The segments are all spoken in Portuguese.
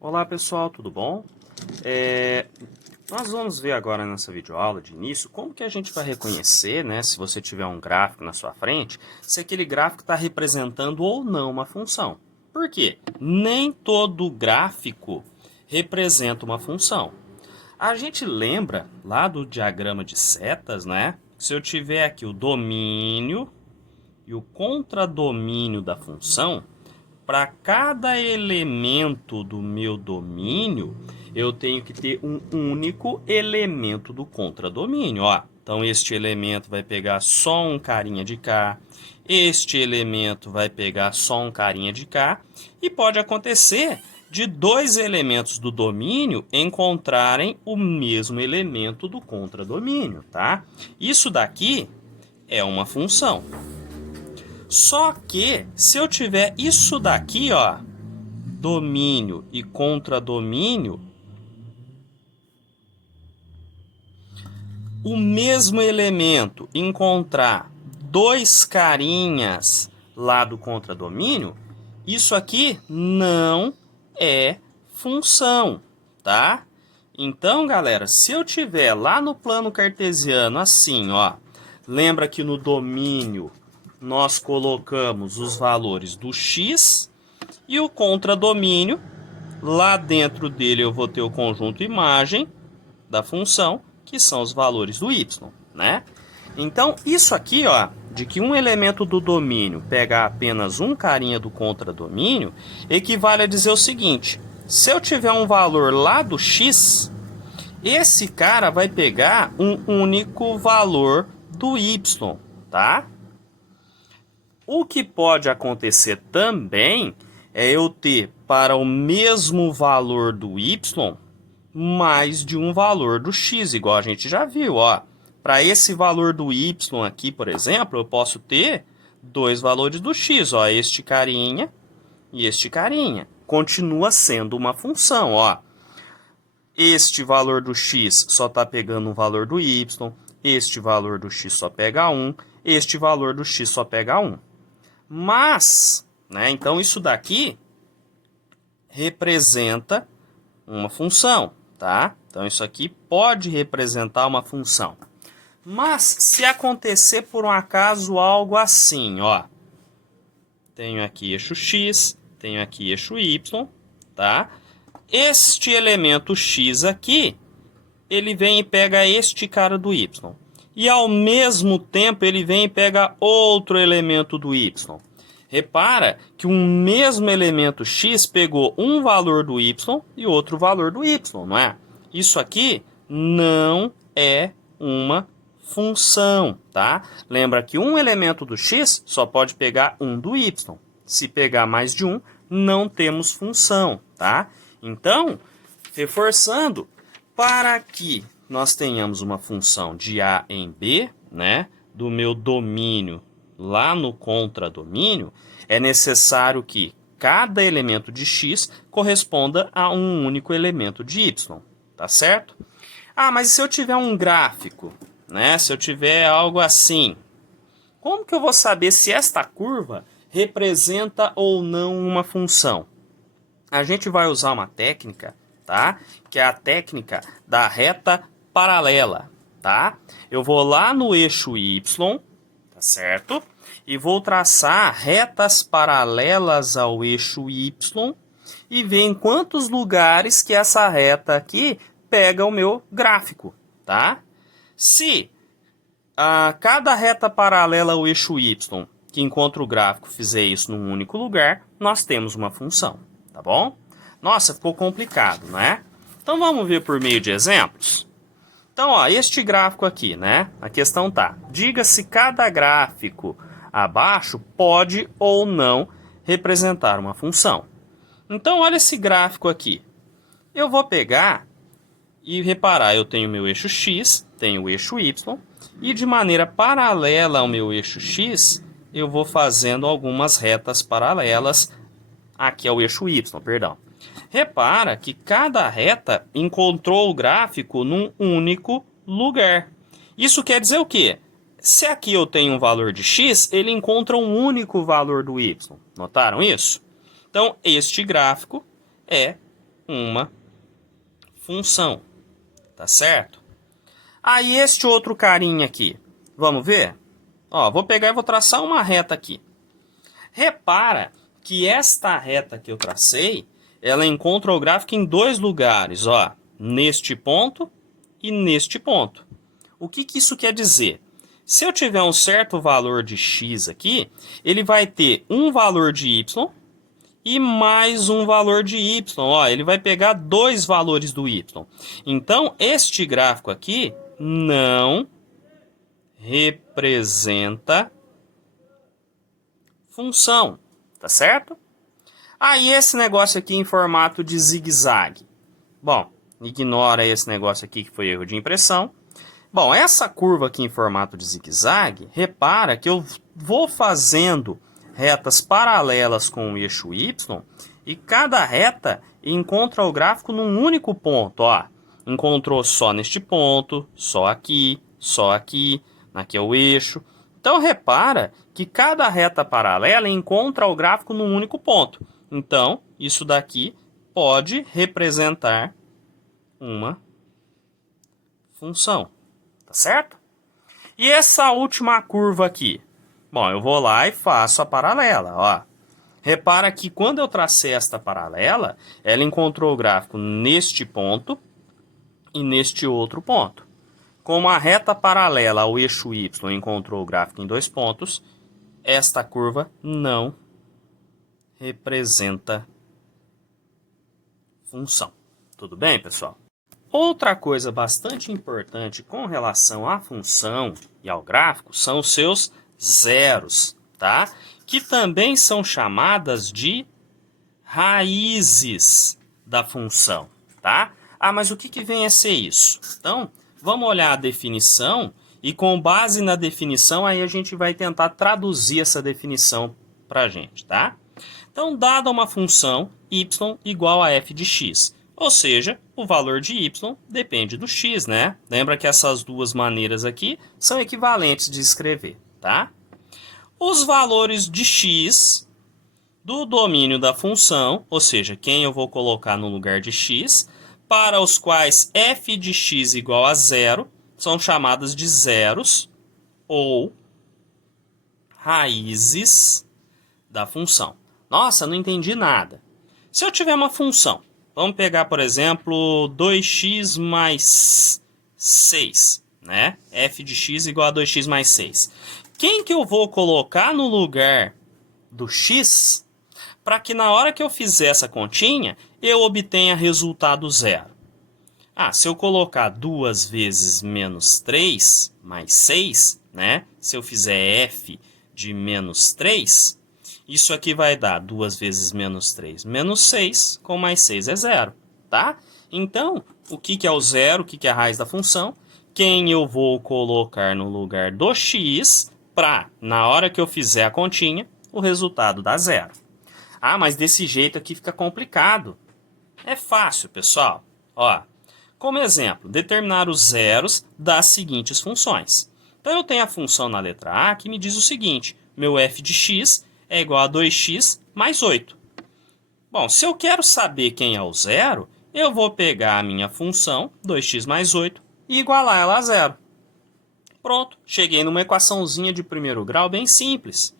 Olá pessoal, tudo bom? Nós vamos ver agora nessa videoaula de início como que a gente vai reconhecer, né, se você tiver um gráfico na sua frente, se aquele gráfico está representando ou não uma função. Por quê? Nem todo gráfico representa uma função. A gente lembra lá do diagrama de setas, né? Se eu tiver aqui o domínio e o contradomínio da função, para cada elemento do meu domínio, eu tenho que ter um único elemento do contradomínio. Ó, então, este elemento vai pegar só um carinha de cá, este elemento vai pegar só um carinha de cá, e pode acontecer de dois elementos do domínio encontrarem o mesmo elemento do contradomínio, tá? Isso daqui é uma função. Só que, se eu tiver isso daqui, ó, domínio e contradomínio, o mesmo elemento encontrar dois carinhas lá do contradomínio, isso aqui não é função, tá? Então, galera, se eu tiver lá no plano cartesiano assim, ó, lembra que no domínio nós colocamos os valores do x e o contradomínio, lá dentro dele eu vou ter o conjunto imagem da função, que são os valores do y, né? Então, isso aqui, ó, de que um elemento do domínio pega apenas um carinha do contradomínio, equivale a dizer o seguinte: se eu tiver um valor lá do x, esse cara vai pegar um único valor do y, tá? O que pode acontecer também é eu ter para o mesmo valor do y mais de um valor do x, igual a gente já viu, ó. Para esse valor do y aqui, por exemplo, eu posso ter dois valores do x, ó, este carinha e este carinha. Continua sendo uma função, ó. Este valor do x só está pegando um valor do y, este valor do x só pega 1, este valor do x só pega 1. Mas, né, então isso daqui representa uma função, tá? Então isso aqui pode representar uma função. Mas se acontecer por um acaso algo assim, ó, tenho aqui eixo x, tenho aqui eixo y, tá? Este elemento x aqui, ele vem e pega este cara do y. E ao mesmo tempo ele vem e pega outro elemento do y. Repara que um mesmo elemento x pegou um valor do y e outro valor do y, não é? Isso aqui não é uma função, tá? Lembra que um elemento do x só pode pegar um do y. Se pegar mais de um, não temos função, tá? Então, reforçando, para que nós tenhamos uma função de A em B, né, do meu domínio lá no contradomínio, é necessário que cada elemento de x corresponda a um único elemento de y, tá certo? Ah, mas se eu tiver um gráfico, né, se eu tiver algo assim, como que eu vou saber se esta curva representa ou não uma função? A gente vai usar uma técnica, tá? Que é a técnica da reta paralela, tá? Eu vou lá no eixo y, tá certo? E vou traçar retas paralelas ao eixo y e ver em quantos lugares que essa reta aqui pega o meu gráfico, tá? Se cada reta paralela ao eixo y que encontra o gráfico fizer isso num único lugar, nós temos uma função, tá bom? Nossa, ficou complicado, não é? Então vamos ver por meio de exemplos? Então, ó, este gráfico aqui, né? A questão tá: diga se cada gráfico abaixo pode ou não representar uma função. Então, olha esse gráfico aqui. Eu vou pegar e reparar, eu tenho meu eixo x, tenho o eixo y, e de maneira paralela ao meu eixo x, eu vou fazendo algumas retas paralelas aqui ao eixo y, perdão. Repara que cada reta encontrou o gráfico num único lugar. Isso quer dizer o quê? Se aqui eu tenho um valor de x, ele encontra um único valor do y. Notaram isso? Então, este gráfico é uma função, tá certo? Aí este outro carinha aqui, vamos ver? Ó, vou pegar e vou traçar uma reta aqui. Repara que esta reta que eu tracei, ela encontra o gráfico em dois lugares, ó, neste ponto e neste ponto. O que isso quer dizer? Se eu tiver um certo valor de x aqui, ele vai ter um valor de y e mais um valor de y. Ó, ele vai pegar dois valores do y. Então, este gráfico aqui não representa função, tá certo? Aí esse negócio aqui em formato de zigue-zague. Bom, ignora esse negócio aqui que foi erro de impressão. Bom, essa curva aqui em formato de zigue-zague, repara que eu vou fazendo retas paralelas com o eixo y e cada reta encontra o gráfico num único ponto. Ó, encontrou só neste ponto, só aqui, aqui é o eixo. Então repara que cada reta paralela encontra o gráfico num único ponto. Então, isso daqui pode representar uma função. Tá certo? E essa última curva aqui? Bom, eu vou lá e faço a paralela, ó. Repara que quando eu tracei esta paralela, ela encontrou o gráfico neste ponto e neste outro ponto. Como a reta paralela ao eixo y encontrou o gráfico em dois pontos, esta curva não representa função. Tudo bem, pessoal? Outra coisa bastante importante com relação à função e ao gráfico são os seus zeros, tá? Que também são chamadas de raízes da função, tá? Ah, mas o que vem a ser isso? Então, vamos olhar a definição e com base na definição aí a gente vai tentar traduzir essa definição para a gente, tá? Então, dada uma função y igual a f de x, ou seja, o valor de y depende do x, né? Lembra que essas duas maneiras aqui são equivalentes de escrever, tá? Os valores de x do domínio da função, ou seja, quem eu vou colocar no lugar de x, para os quais f de x igual a zero, são chamadas de zeros ou raízes da função. Nossa, não entendi nada. Se eu tiver uma função, vamos pegar, por exemplo, 2x mais 6, né? F de x igual a 2x mais 6. Quem que eu vou colocar no lugar do x para que na hora que eu fizer essa continha, eu obtenha resultado zero? Ah, se eu colocar 2 vezes menos 3 mais 6, né? Se eu fizer f de menos 3... isso aqui vai dar 2 vezes menos 3 menos 6, com mais 6 é zero, tá? Então, o que é o zero, o que é a raiz da função? Quem eu vou colocar no lugar do x para, na hora que eu fizer a continha, o resultado dá zero. Ah, mas desse jeito aqui fica complicado. É fácil, pessoal. Ó, como exemplo, determinar os zeros das seguintes funções. Então, eu tenho a função na letra A que me diz o seguinte, meu f de x é igual a 2x mais 8. Bom, se eu quero saber quem é o zero, eu vou pegar a minha função, 2x mais 8, e igualar ela a zero. Pronto, cheguei numa equaçãozinha de primeiro grau bem simples.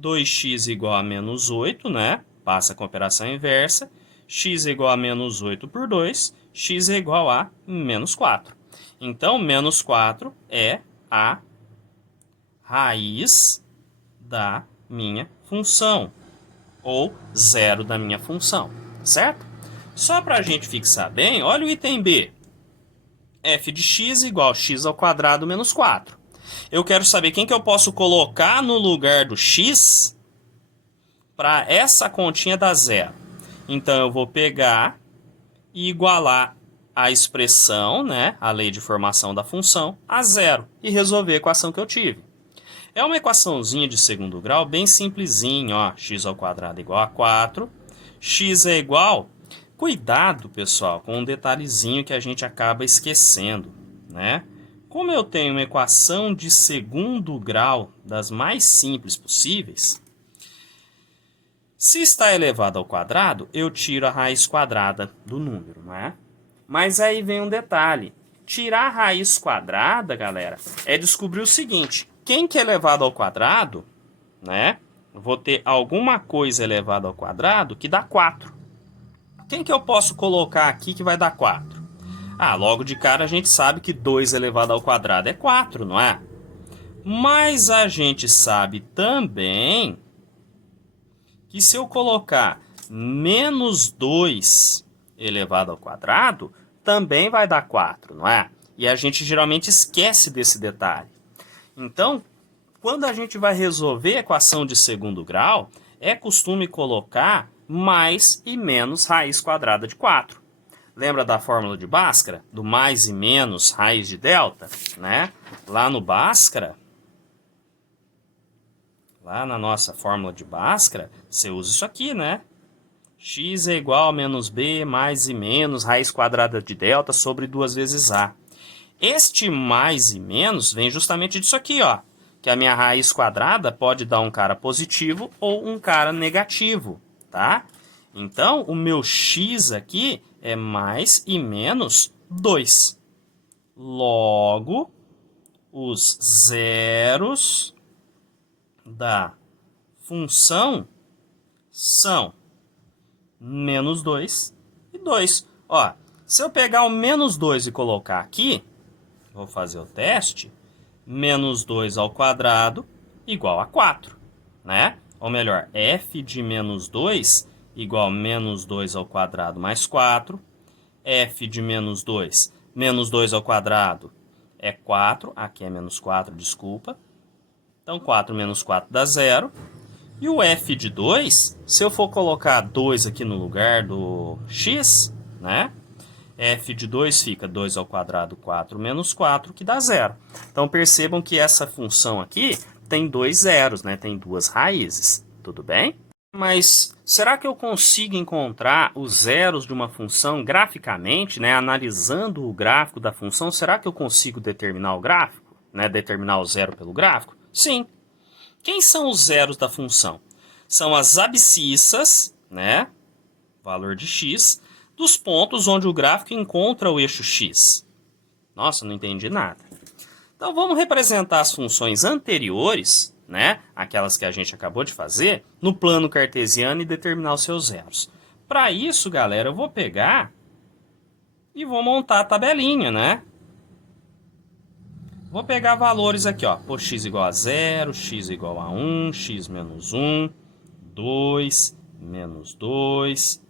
2x igual a menos 8, né? Passa com a operação inversa. X igual a menos 8 por 2, x é igual a menos 4. Então, menos 4 é a raiz da minha função, ou zero da minha função, certo? Só para a gente fixar bem, olha o item B. F de x igual a x ao quadrado menos 4. Eu quero saber quem que eu posso colocar no lugar do x para essa continha dar zero. Então, eu vou pegar e igualar a expressão, né, a lei de formação da função, a zero e resolver a equação que eu tive. É uma equaçãozinha de segundo grau bem simplesinha, ó, x ao quadrado igual a 4, x é igual... Cuidado, pessoal, com um detalhezinho que a gente acaba esquecendo, né? Como eu tenho uma equação de segundo grau das mais simples possíveis, Se está elevado ao quadrado, eu tiro a raiz quadrada do número, não é? Mas aí vem um detalhe. Tirar a raiz quadrada, galera, é descobrir o seguinte. Quem que é elevado ao quadrado, né? Eu vou ter alguma coisa elevada ao quadrado que dá 4. Quem que eu posso colocar aqui que vai dar 4? Ah, logo de cara a gente sabe que 2 elevado ao quadrado é 4, não é? Mas a gente sabe também que se eu colocar menos 2 elevado ao quadrado, também vai dar 4, não é? E a gente geralmente esquece desse detalhe. Então, quando a gente vai resolver a equação de segundo grau, é costume colocar mais e menos raiz quadrada de 4. Lembra da fórmula de Bhaskara? Do mais e menos raiz de delta? Né? Lá no Bhaskara, lá na nossa fórmula de Bhaskara, você usa isso aqui, né? X é igual a menos b mais e menos raiz quadrada de delta sobre 2 vezes a. Este mais e menos vem justamente disso aqui, ó. Que a minha raiz quadrada pode dar um cara positivo ou um cara negativo, tá? Então, o meu x aqui é mais e menos 2. Logo, os zeros da função são menos 2 e 2. Ó, se eu pegar o menos 2 e colocar aqui, vou fazer o teste, menos 2 ao quadrado igual a 4, né? Ou melhor, f de menos 2 igual a menos 2 ao quadrado mais 4. F de menos 2 ao quadrado é 4. Aqui é menos 4, desculpa. Então, 4 menos 4 dá 0. E o f de 2, se eu for colocar 2 aqui no lugar do x, né? F de 2 fica 2 ao quadrado, 4 menos 4, que dá 0. Então, percebam que essa função aqui tem 2 zeros, né? Tem 2 raízes. Tudo bem? Mas será que eu consigo encontrar os zeros de uma função graficamente, né? Analisando o gráfico da função, será que eu consigo determinar o gráfico? Né? Determinar o zero pelo gráfico? Sim. Quem são os zeros da função? São as abscissas, né? Valor de x, dos pontos onde o gráfico encontra o eixo x. Nossa, não entendi nada. Então, vamos representar as funções anteriores, né? Aquelas que a gente acabou de fazer, no plano cartesiano e determinar os seus zeros. Para isso, galera, eu vou pegar e vou montar a tabelinha, né? Vou pegar valores aqui, ó. Pô, x igual a 0, x igual a 1, x menos 1, 2, menos 2,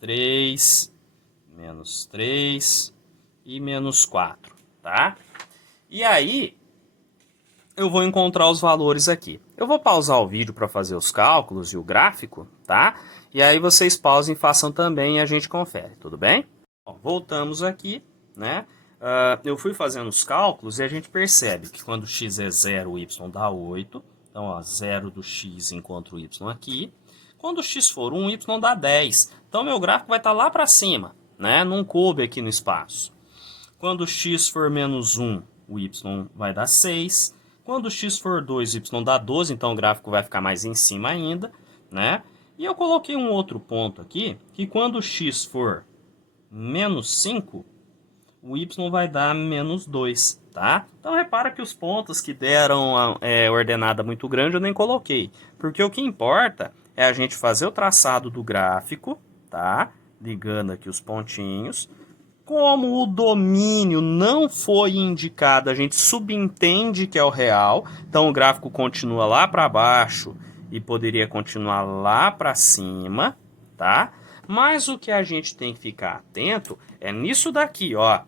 3, menos 3 e menos 4, tá? E aí, eu vou encontrar os valores aqui. Eu vou pausar o vídeo para fazer os cálculos e o gráfico, tá? E aí vocês pausem e façam também e a gente confere, tudo bem? Bom, voltamos aqui, né? Eu fui fazendo os cálculos e a gente percebe que quando x é 0, o y dá 8. Então, ó, 0 do x encontra o y aqui. Quando x for 1, o y dá 10. Então, meu gráfico vai estar lá para cima, né? Não coube aqui no espaço. Quando x for menos 1, o y vai dar 6. Quando x for 2, o y dá 12. Então, o gráfico vai ficar mais em cima ainda, né? E eu coloquei um outro ponto aqui, que quando x for menos 5, o y vai dar menos 2, tá? Então, repara que os pontos que deram ordenada muito grande eu nem coloquei. Porque o que importa é a gente fazer o traçado do gráfico, tá? Ligando aqui os pontinhos. Como o domínio não foi indicado, a gente subentende que é o real. Então, o gráfico continua lá para baixo e poderia continuar lá para cima, tá? Mas o que a gente tem que ficar atento é nisso daqui, ó.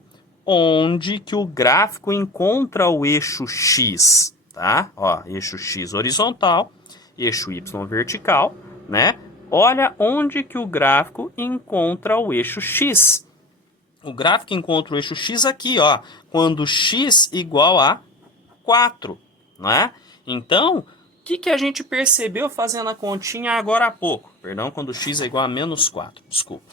Onde que o gráfico encontra o eixo x, tá? Ó, eixo x horizontal, eixo y vertical, né? Olha onde que o gráfico encontra o eixo x. O gráfico encontra o eixo x aqui, ó, quando x igual a 4, não é? Então, o que a gente percebeu fazendo a continha agora há pouco? Perdão, quando x é igual a menos 4, desculpa.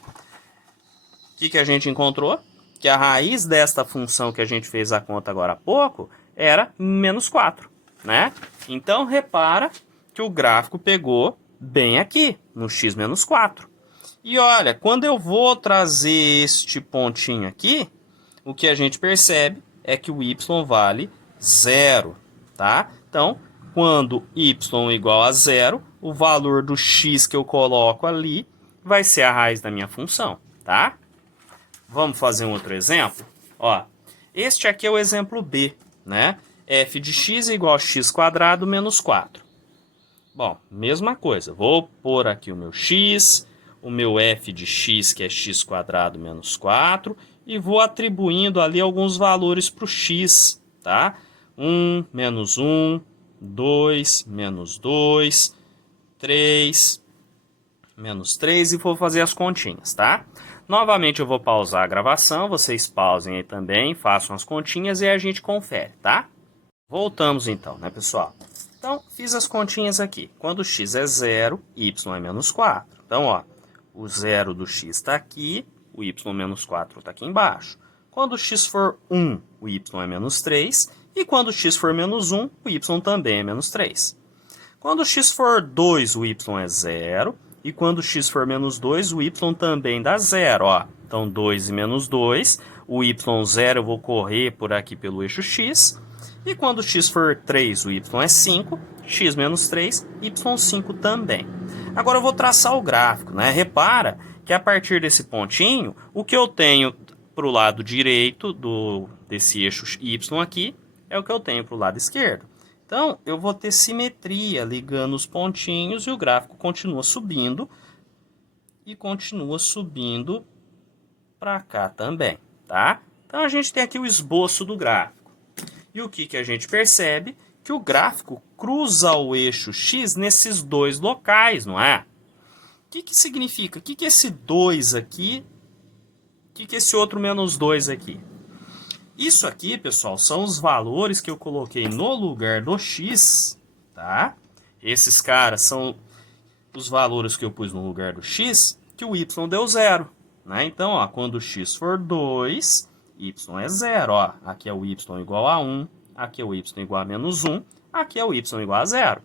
O que a gente encontrou? Que a raiz desta função que a gente fez a conta agora há pouco era menos 4, né? Então, repara que o gráfico pegou bem aqui, no x menos 4. E olha, quando eu vou trazer este pontinho aqui, o que a gente percebe é que o y vale 0, tá? Então, quando y igual a 0, o valor do x que eu coloco ali vai ser a raiz da minha função, tá? Vamos fazer um outro exemplo? Ó, este aqui é o exemplo B, né? F de x é igual a x² menos 4. Bom, mesma coisa. Vou pôr aqui o meu x, o meu f de x, que é x² menos 4, e vou atribuindo ali alguns valores para o x, tá? 1, menos 1, 2, menos 2, 3, menos 3, e vou fazer as continhas, tá? Novamente eu vou pausar a gravação, vocês pausem aí também, façam as continhas e a gente confere, tá? Voltamos então, né, pessoal? Então, fiz as continhas aqui. Quando x é 0, y é menos 4. Então, ó, o 0 do x está aqui, o y menos 4 está aqui embaixo. Quando x for 1, o y é menos 3. E quando x for menos 1, o y também é menos 3. Quando x for 2, o y é 0. E quando x for menos 2, o y também dá 0. Ó. Então, 2 e menos 2. O y0 eu vou correr por aqui pelo eixo x. E quando x for 3, o y é 5, x menos 3, y5 também. Agora eu vou traçar o gráfico, né? Repara que a partir desse pontinho, o que eu tenho para o lado direito desse eixo y aqui é o que eu tenho para o lado esquerdo. Então, eu vou ter simetria ligando os pontinhos e o gráfico continua subindo e continua subindo para cá também, tá? Então, a gente tem aqui o esboço do gráfico. E o que a gente percebe? Que o gráfico cruza o eixo x nesses dois locais, não é? O que significa? O que é esse 2 aqui? O que é esse outro menos 2 aqui? Isso aqui, pessoal, são os valores que eu coloquei no lugar do x, tá? Esses caras são os valores que eu pus no lugar do x, que o y deu 0, né? Então, ó, quando o x for 2... y é 0, ó. Aqui é o y igual a 1, aqui é o y igual a menos 1, aqui é o y igual a 0.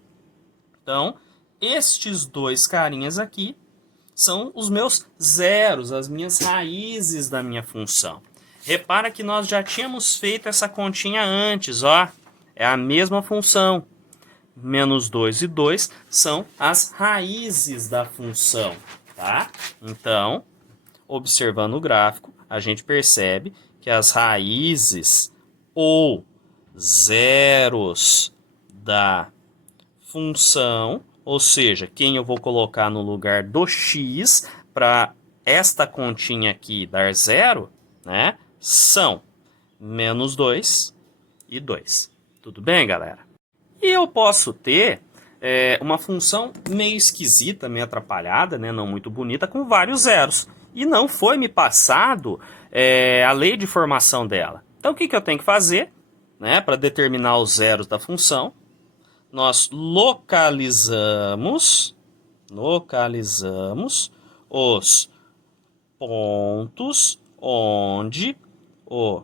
Então, estes dois carinhas aqui são os meus zeros, as minhas raízes da minha função. Repara que nós já tínhamos feito essa continha antes, ó. É a mesma função. Menos 2 e 2 são as raízes da função, tá? Então, observando o gráfico, a gente percebe que as raízes ou zeros da função, ou seja, quem eu vou colocar no lugar do x para esta continha aqui dar 0, né, são menos 2 e 2. Tudo bem, galera? E eu posso ter uma função meio esquisita, meio atrapalhada, né, não muito bonita, com vários zeros. E não foi me passado a lei de formação dela. Então, o que eu tenho que fazer, né, para determinar os zeros da função? Nós localizamos os pontos onde o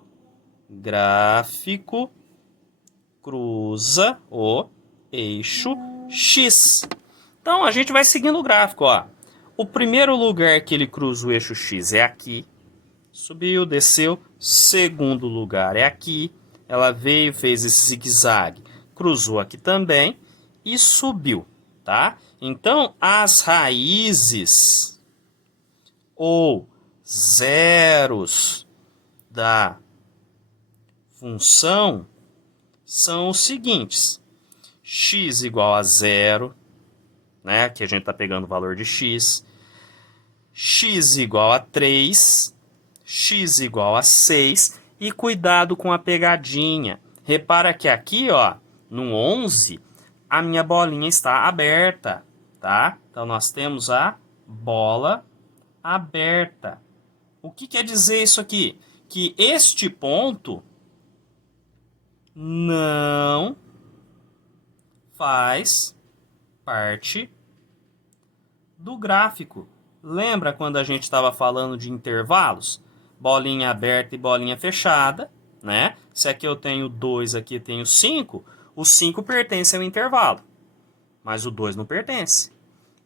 gráfico cruza o eixo x. Então, a gente vai seguindo o gráfico, ó. O primeiro lugar que ele cruza o eixo x é aqui. Subiu, desceu. Segundo lugar é aqui. Ela veio, fez esse zigue-zague, cruzou aqui também e subiu, tá? Então, as raízes ou zeros da função são os seguintes. X igual a 0, né? Que a gente está pegando o valor de x. X igual a 3, x igual a 6, e cuidado com a pegadinha. Repara que aqui, ó, no 11, a minha bolinha está aberta, tá? Então, nós temos a bola aberta. O que quer dizer isso aqui? Que este ponto não faz parte do gráfico. Lembra quando a gente estava falando de intervalos? Bolinha aberta e bolinha fechada, né? Se aqui eu tenho 2, aqui eu tenho 5, o 5 pertence ao intervalo, mas o 2 não pertence.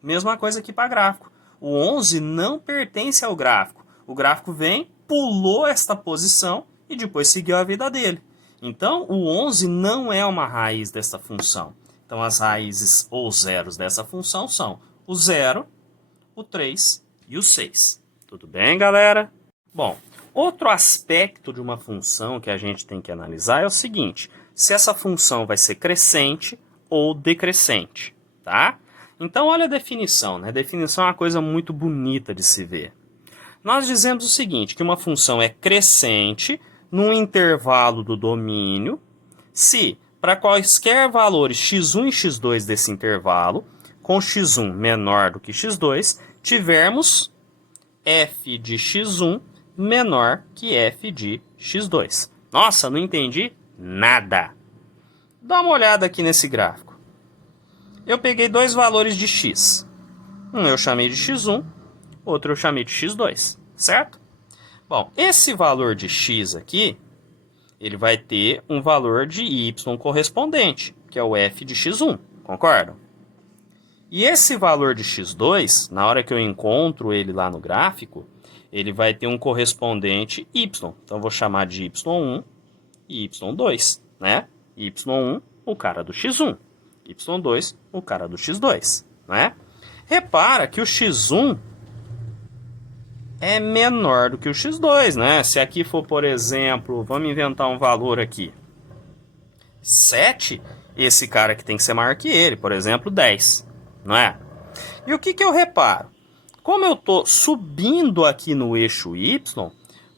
Mesma coisa aqui para gráfico. O 11 não pertence ao gráfico. O gráfico vem, pulou esta posição e depois seguiu a vida dele. Então, o 11 não é uma raiz dessa função. Então, as raízes ou zeros dessa função são o 0, o 3 e o 6. Tudo bem, galera? Bom, outro aspecto de uma função que a gente tem que analisar é o seguinte: se essa função vai ser crescente ou decrescente, tá? Então, olha a definição, né? A definição é uma coisa muito bonita de se ver. Nós dizemos o seguinte, que uma função é crescente num intervalo do domínio se, para quaisquer valores x1 e x2 desse intervalo, com x1 menor do que x2, tivermos f de x1 menor que f de x2. Nossa, não entendi nada. Dá uma olhada aqui nesse gráfico. Eu peguei dois valores de x. Um eu chamei de x1, outro eu chamei de x2, certo? Bom, esse valor de x aqui, ele vai ter um valor de y correspondente, que é o f de x1, concordam? E esse valor de x2, na hora que eu encontro ele lá no gráfico, ele vai ter um correspondente y. Então, eu vou chamar de y1 e y2, né? y1, o cara do x1. y2, o cara do x2, né? Repara que o x1 é menor do que o x2, né? Se aqui for, por exemplo, vamos inventar um valor aqui, 7, esse cara aqui tem que ser maior que ele, por exemplo, 10, não é? E o que eu reparo? Como eu estou subindo aqui no eixo y,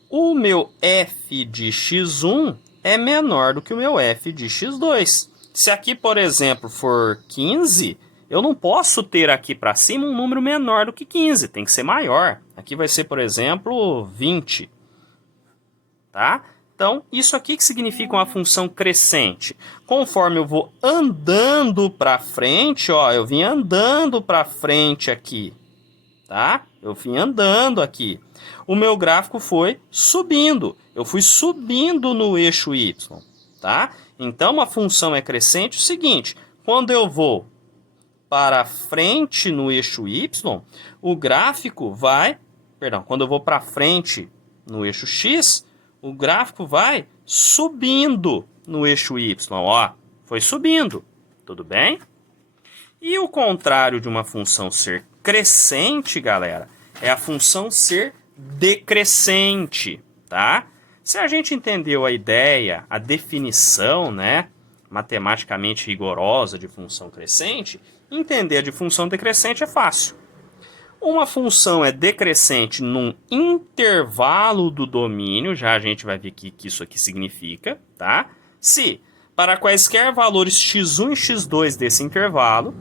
o meu f de x1 é menor do que o meu f de x2. Se aqui, por exemplo, for 15, eu não posso ter aqui para cima um número menor do que 15, tem que ser maior. Aqui vai ser, por exemplo, 20. Tá? Então, isso aqui que significa uma função crescente. Conforme eu vou andando para frente, ó, eu vim andando para frente aqui, tá? Eu vim andando aqui. O meu gráfico foi subindo. Eu fui subindo no eixo y, tá? Então, uma função é crescente o seguinte: quando eu vou para frente no eixo y, o gráfico vai... Perdão, quando eu vou para frente no eixo x, o gráfico vai subindo no eixo y. Ó, foi subindo. Tudo bem? E o contrário de uma função ser crescente, galera, é a função ser decrescente, tá? Se a gente entendeu a ideia, a definição, né, matematicamente rigorosa de função crescente, entender de função decrescente é fácil. Uma função é decrescente num intervalo do domínio, já a gente vai ver que isso aqui significa, tá? Se, para quaisquer valores x1 e x2 desse intervalo,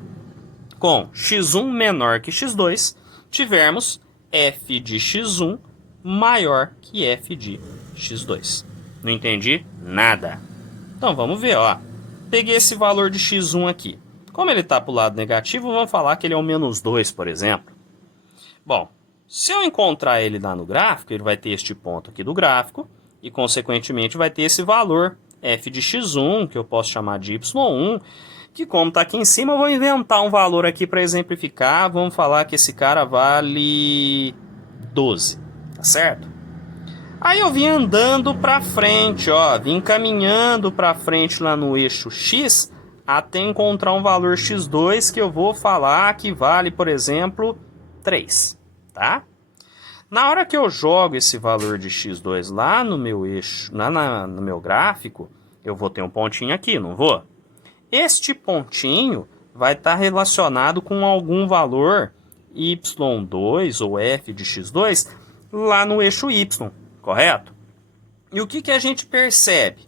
com x1 menor que x2, tivermos f de x1 maior que f de x2. Não entendi nada. Então vamos ver, ó. Peguei esse valor de x1 aqui. Como ele está para o lado negativo, vamos falar que ele é o menos 2, por exemplo. Bom, se eu encontrar ele lá no gráfico, ele vai ter este ponto aqui do gráfico e, consequentemente, vai ter esse valor f de x1, que eu posso chamar de y1, que, como está aqui em cima, eu vou inventar um valor aqui para exemplificar. Vamos falar que esse cara vale 12, tá certo? Aí eu vim andando para frente, ó, vim caminhando para frente lá no eixo x até encontrar um valor x2 que eu vou falar que vale, por exemplo, 3, tá? Na hora que eu jogo esse valor de x2 lá no meu eixo, no meu gráfico, eu vou ter um pontinho aqui, não vou? Este pontinho vai estar relacionado com algum valor y2 ou f de x2 lá no eixo y, correto? E o que a gente percebe?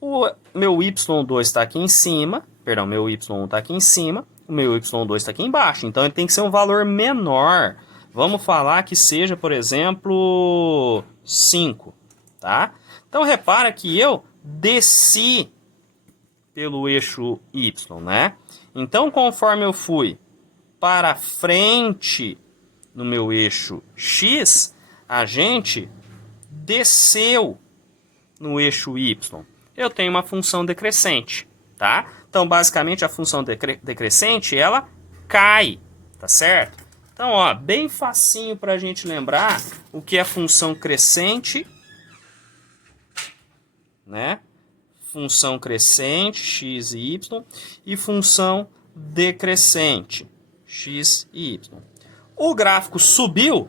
O meu y2 está aqui em cima, perdão, meu y1 está aqui em cima, o meu y2 está aqui embaixo, então ele tem que ser um valor menor. Vamos falar que seja, por exemplo, 5, tá? Então, repara que eu desci pelo eixo y, né? Então, conforme eu fui para frente no meu eixo x, a gente desceu no eixo y. Eu tenho uma função decrescente, tá? Então, basicamente, a função decrescente, ela cai tá certo? Então, ó, bem facinho para a gente lembrar o que é função crescente, né? Função crescente, x e y, e função decrescente, x e y. O gráfico subiu,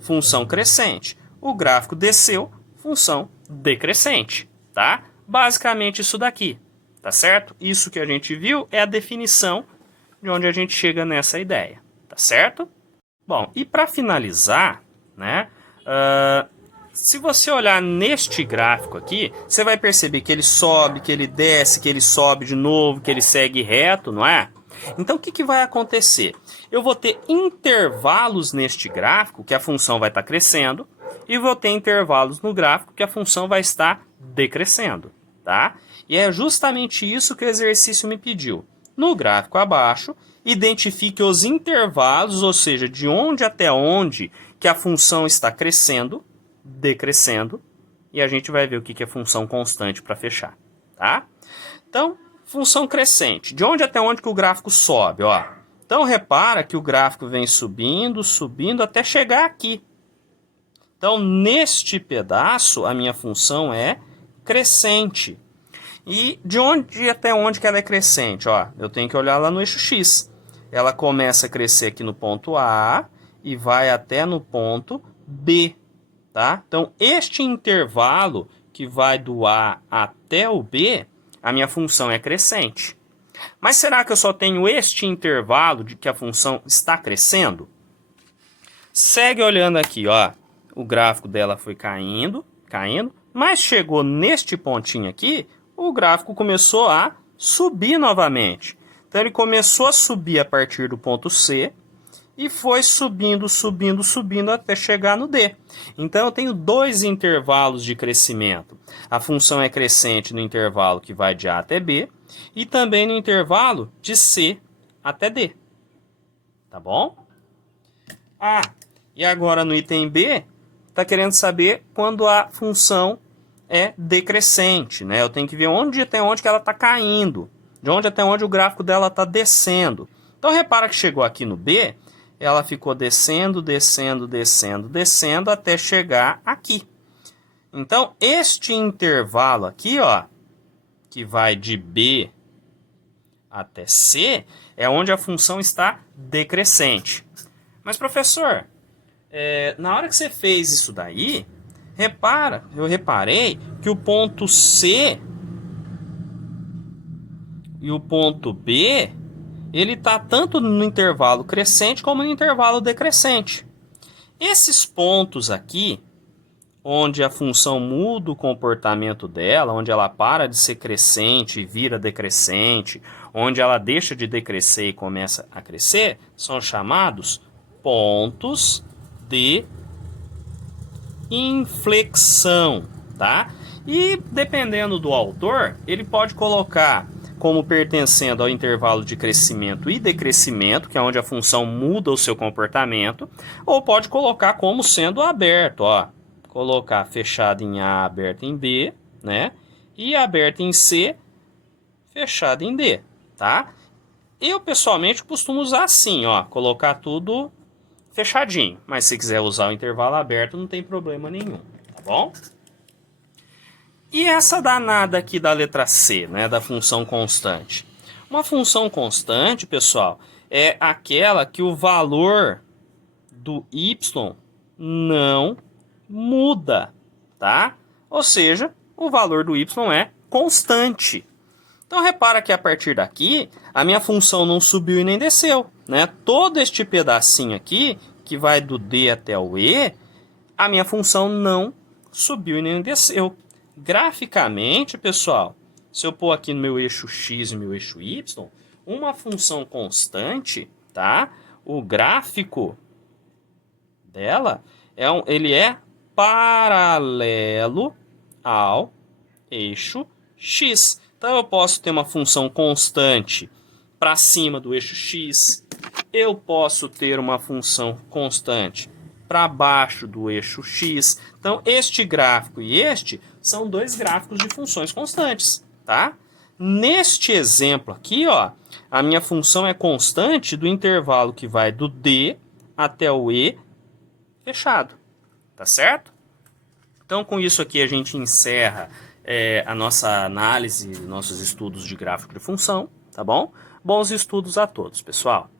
função crescente. O gráfico desceu, função decrescente, tá? Basicamente isso daqui, tá certo? Isso que a gente viu é a definição de onde a gente chega nessa ideia, tá certo? Bom, e para finalizar, né? Se você olhar neste gráfico aqui, você vai perceber que ele sobe, que ele desce, que ele sobe de novo, que ele segue reto, não é? Então, o que vai acontecer? Eu vou ter intervalos neste gráfico, que a função vai estar crescendo, e vou ter intervalos no gráfico, que a função vai estar decrescendo, tá? E é justamente isso que o exercício me pediu. No gráfico abaixo, identifique os intervalos, ou seja, de onde até onde que a função está crescendo, decrescendo, e a gente vai ver o que é função constante para fechar, tá? Então, função crescente, de onde até onde que o gráfico sobe, ó. Então, repara que o gráfico vem subindo, subindo, até chegar aqui. Então, neste pedaço, a minha função é crescente. E de onde até onde que ela é crescente? Ó, eu tenho que olhar lá no eixo X. Ela começa a crescer aqui no ponto A e vai até no ponto B. Tá? Então, este intervalo que vai do A até o B, a minha função é crescente. Mas será que eu só tenho este intervalo de que a função está crescendo? Segue olhando aqui, ó. O gráfico dela foi caindo, caindo, mas chegou neste pontinho aqui, o gráfico começou a subir novamente. Então, ele começou a subir a partir do ponto C, e foi subindo, subindo, subindo até chegar no D. Então, eu tenho dois intervalos de crescimento. A função é crescente no intervalo que vai de A até B e também no intervalo de C até D. Tá bom? Ah, e agora no item B, está querendo saber quando a função é decrescente, né? Eu tenho que ver onde até onde que ela está caindo, de onde até onde o gráfico dela está descendo. Então, repara que chegou aqui no B, ela ficou descendo, descendo, descendo, descendo até chegar aqui. Então, este intervalo aqui, ó, que vai de B até C, é onde a função está decrescente. Mas, professor, na hora que você fez isso daí, eu reparei que o ponto C e o ponto B, ele está tanto no intervalo crescente como no intervalo decrescente. Esses pontos aqui, onde a função muda o comportamento dela, onde ela para de ser crescente e vira decrescente, onde ela deixa de decrescer e começa a crescer, são chamados pontos de inflexão, tá? E dependendo do autor, ele pode colocar como pertencendo ao intervalo de crescimento e decrescimento, que é onde a função muda o seu comportamento, ou pode colocar como sendo aberto, ó. Colocar fechado em A, aberto em B, né? E aberto em C, fechado em D, tá? Eu, pessoalmente, costumo usar assim, ó. Colocar tudo fechadinho. Mas se quiser usar o intervalo aberto, não tem problema nenhum, tá bom? E essa danada aqui da letra C, né, da função constante? Uma função constante, pessoal, é aquela que o valor do y não muda, tá? Ou seja, o valor do y é constante. Então, repara que a partir daqui, a minha função não subiu e nem desceu, né? Todo este pedacinho aqui, que vai do D até o E, a minha função não subiu e nem desceu. Graficamente, pessoal, se eu pôr aqui no meu eixo X e meu eixo Y, uma função constante, tá? O gráfico dela, ele é paralelo ao eixo X. Então, eu posso ter uma função constante para cima do eixo X. Eu posso ter uma função constante para baixo do eixo X. Então, este gráfico e este são dois gráficos de funções constantes, tá? Neste exemplo aqui, ó, a minha função é constante do intervalo que vai do D até o E fechado, tá certo? Então, com isso aqui a gente encerra a nossa análise, nossos estudos de gráfico de função, tá bom? Bons estudos a todos, pessoal!